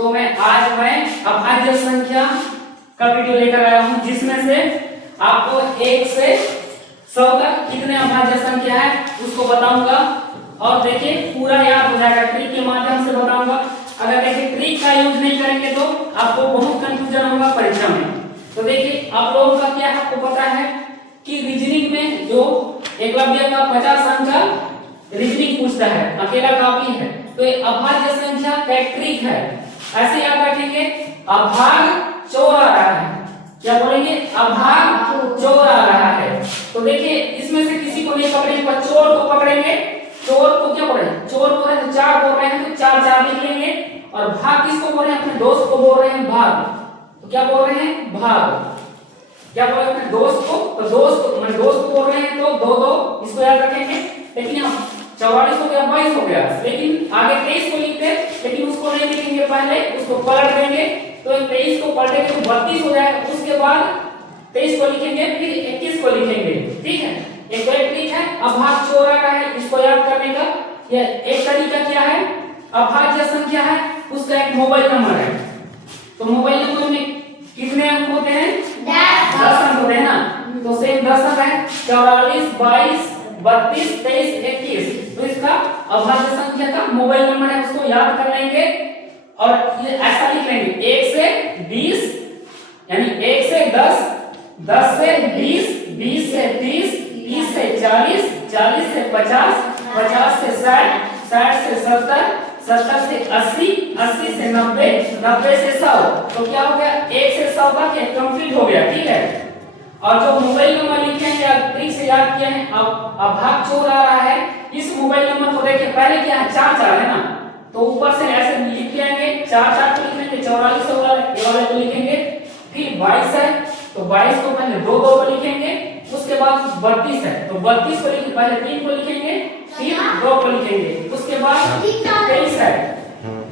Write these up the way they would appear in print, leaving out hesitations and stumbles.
तो मैं अभाज्य संख्या का वीडियो लेकर आया हूं, जिसमें से आपको 1 से 100 तक कितने अभाज्य संख्या है उसको बताऊंगा। और देखिए पूरा याद हो जाएगा, ट्रिक के माध्यम से बताऊंगा। अगर देखिए ट्रिक का यूज नहीं करेंगे तो आपको बहुत कंफ्यूजन होगा परीक्षा में। तो देखिए आप लोगों का क्या है, आपको पता है कि रीजनिंग में जो एकलव्य का 50 अंक का रीजनिंग पूछता है, अकेला कॉपी है, तो ये अभाज्य संख्या का एक ट्रिक है। ऐसे याद रखेंगे, अभाग चोर आ रहा है। क्या बोलेंगे? अभाग चोर आ रहा है। तो देखिए इसमें से किसी को नहीं पकड़ेंगे, पर चोर को पकड़ेंगे। चोर को क्या बोल रहे हैं? चोर बोल रहे हैं, 4 बोल रहे हैं तो 4 4 लिख लेंगे। और भाग किसको बोल रहे हैं? अपने दोस्त को बोल रहे हैं भाग। तो क्या बोल रहे हैं? भाग। क्या बोल रहे हैं? अपने दोस्त को। तो दोस्त को बोल रहे हैं तो 2 2 इसको याद रखेंगे। लेकिन यहाँ 44 हो गया, 22 हो गया, लेकिन आगे 23 को लिखते, लेकिन उसको नहीं लिखेंगे, पहले उसको पलट देंगे। तो 23 को पलटेंगे तो 32 हो जाएगा। उसके बाद 23 को लिखेंगे, फिर 21 को लिखेंगे। ठीक है, एक तो एक ट्रिक है अभाग चोर आ रहा है, इसको याद करने का। या एक तरीका क्या है, अभाज्य संख्या है उसका एक मोबाइल नंबर है। तो मोबाइल नंबर में कितने अंक होते हैं? 10 अंक होते हैं ना। तो सेम 10 अंक है, 44 22 32 23 21। तो इसका अभाज्य संख्या का मोबाइल नंबर है, उसको याद कर लेंगे। और ये ऐसा लिख लेंगे, 1 से 20 यानी 1 से 10 10 से 20 20 से 30 30 से 40 40 से 50 50 से 60 60 से 70 70 से 80 80 से 90 90 से 100। तो क्या हो गया? 1 से 100 तक ये कंप्लीट हो गया। ठीक है, और जो मोबाइल नंबर लिखे हैं या ट्रिक से याद किए हैं, अब अभाग चोर आ रहा है, इस मोबाइल नंबर को देखिए, पहले क्या है 4 4 है ना, तो ऊपर से ऐसे लिख लेंगे, 4 4 को लिखेंगे, 44 होगा ये वाले को लिखेंगे। फिर 22 है तो 22 को पहले 2 2 को लिखेंगे। उसके बाद 32 है तो 32 को लिखेंगे, पहले 3 को लिखेंगे, फिर 2 को लिखेंगे। उसके बाद 23 है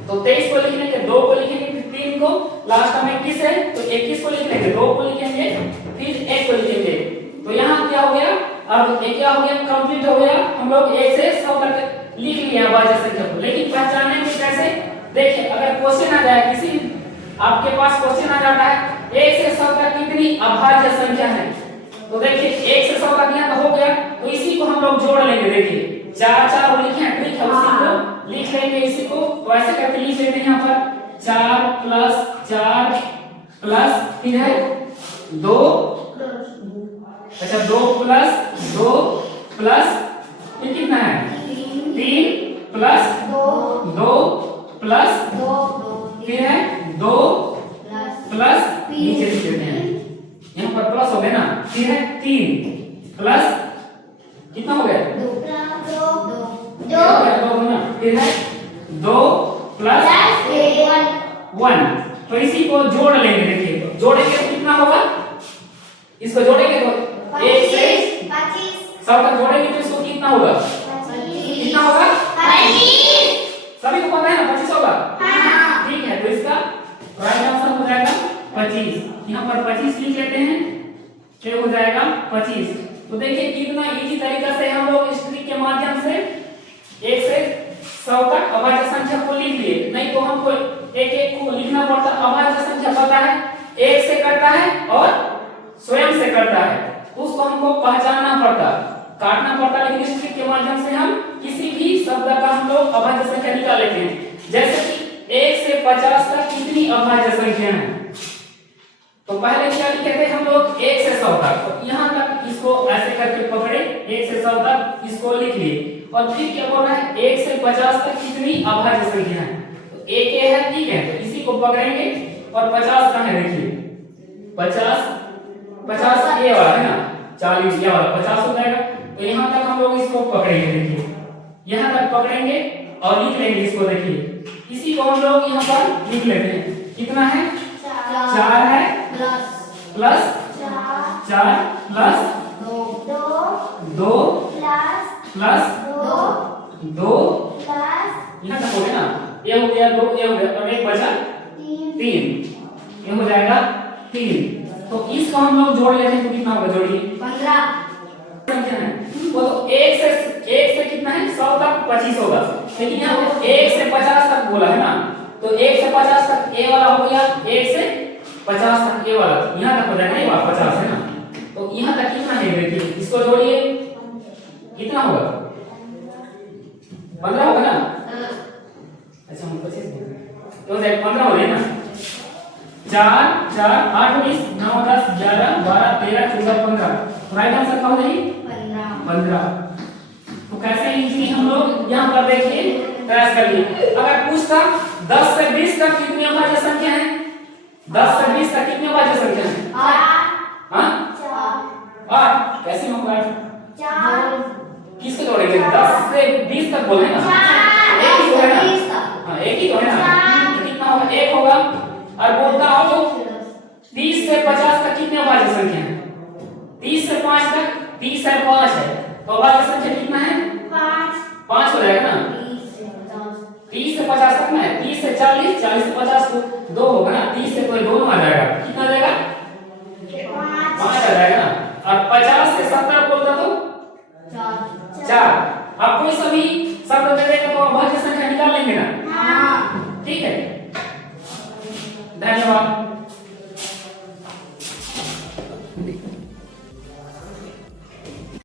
तो 23 को लिखेंगे, 2 को लिखेंगे, फिर 3 को, लास्ट में 21 है तो 21 को लिख लेंगे, 2 को लिखेंगे, फिर 1 को लिखेंगे। तो यहाँ क्या हो गया? अब ये क्या हो गया? कंप्लीट हो गया। हम लोग 1 से 100 तक लिख लिया अभाज्य संख्या को। लेकिन पहचानेंगे कैसे? देखिए अगर क्वेश्चन आ जाए, किसी आपके पास क्वेश्चन आ जाता है 1 से 100 तक कितनी अभाज्य संख्या है, तो देखिए 1 से 100 तक यहाँ तो हो गया, तो इसी को हम लोग जोड़ लेंगे। देखिए 4 4 लिखे हैं, ठीक है, उसी को लिख लेंगे इसी को। तो ऐसे करके लिख लेते हैं यहाँ पर 4 प्लस 4 प्लस फिर है 2, अच्छा 2 प्लस 2 प्लस फिर कितना है? 3 प्लस 2 प्लस फिर है 2 प्लस नीचे लिख देते हैं, यहाँ पर प्लस हो गया ना, फिर है 3 प्लस कितना हो गया? 2 ना, फिर है 2 प्लस 1। तो इसी को जोड़ लेंगे। देखिए तो जोड़ेंगे तो कितना होगा? इसको जोड़ेंगे तो 1 से 100 तक जोड़ेंगे तो इसको कितना होगा? कितना होगा? 25। सभी को पता है ना 25 होगा? ठीक है, तो इसका राइट आंसर हो जाएगा 25। यहाँ पर 25 लिख लेते हैं, क्या हो जाएगा? 25। तो देखिए कितना इजी तरीका से हम लोग इस ट्रिक के माध्यम से 1 से 100 तक अभाज्य संख्या को लिख लिए। नहीं तो हमको एक एक को लिखना पड़ता। अभाज्य संख्या पता है 1 से करता है और स्वयं से करता है, उसको हमको पहचानना पड़ता, काटना पड़ता। लेकिन इस ट्रिक के माध्यम से हम किसी भी शब्द का हम लोग अभाज्य संख्या निकाल लेते हैं। जैसे कि 1 से 50 तक कितनी अभाज्य संख्या है, तो पहले क्या लिखे थे हम लोग? 1 से 100 तक। तो यहाँ तक इसको ऐसे करके पकड़े, 1 से 100 तक इसको लिख लिए। और फिर क्या बोल रहा है? 1 से 50 तक कितनी अभाज्य संख्या है, तो एक ये है, ठीक है, तो इसी को पकड़ेंगे। और 50 कहाँ है? देखिए 50 ये वाला है ना, 40 ये वाला 50 हो जाएगा। तो यहाँ तक हम लोग इसको पकड़ेंगे। देखिए यहाँ तक पकड़ेंगे और लिख लेंगे इसको। देखिए इसी को हम लोग यहाँ पर लिख लेते हैं, कितना है? 4 है प्लस 4 प्लस 2 प्लस 2 यहाँ तक हो गया ना, ये हो गया 2, ये हो गया, और एक बचा 3, ये हो जाएगा 3। तो इसको हम लोग जोड़ लेते हैं तो कितना होगा? जोड़िए 15 संख्या है वो, तो 1 से कितना है? 100 तक 25 होगा। लेकिन यहाँ 1 से 50 तक बोला है ना, तो 1 से 50 तक ए वाला हो गया, 1 से 50 तक ए वाला, यहाँ तक हो जाएगा, ये वाला 50 है ना, तो यहाँ तक कितना है देखिए, इसको जोड़िए कितना होगा, 15 होगा ना। अच्छा हम 25 बोल रहे हैं तो 15 हो गए ना, 4 4 8 19 9 10 11 12 13 14 15, राइट आंसर क्या हो जाएगी 15। तो कैसे इजीली हम लोग यहाँ पर देखिए प्रयास करिए। अगर पूछता 10 से 20 तक कितनी अभाज्य संख्या है, 10 से 20 तक कितनी अभाज्य संख्या है, 8 कैसे होगा, किसको जोड़ेंगे, 10 से 20 तक बोले ना, एक ही तो है ना, हाँ एक ही तो है ना, तो कितना होगा 1 होगा। और बोलता हो 30 से 50 तक कितनी अभाज्य संख्या है, 30 से 5 तक, 30 है 5 है, तो अभाज्य संख्या कितना है 5 हो जाएगा ना, 30 से 50 तक में 30 से 40, 40 से 50 को 2 होगा ना, 30 से कोई दोनों आ जाएगा, कितना आ जाएगा 5 आ जाएगा ना। और 50 से 70 बोलता तो 4। अब कोई सभी शब्द दे देगा तो अभाज्य संख्या निकाल लेंगे ना, ठीक है, धन्यवाद।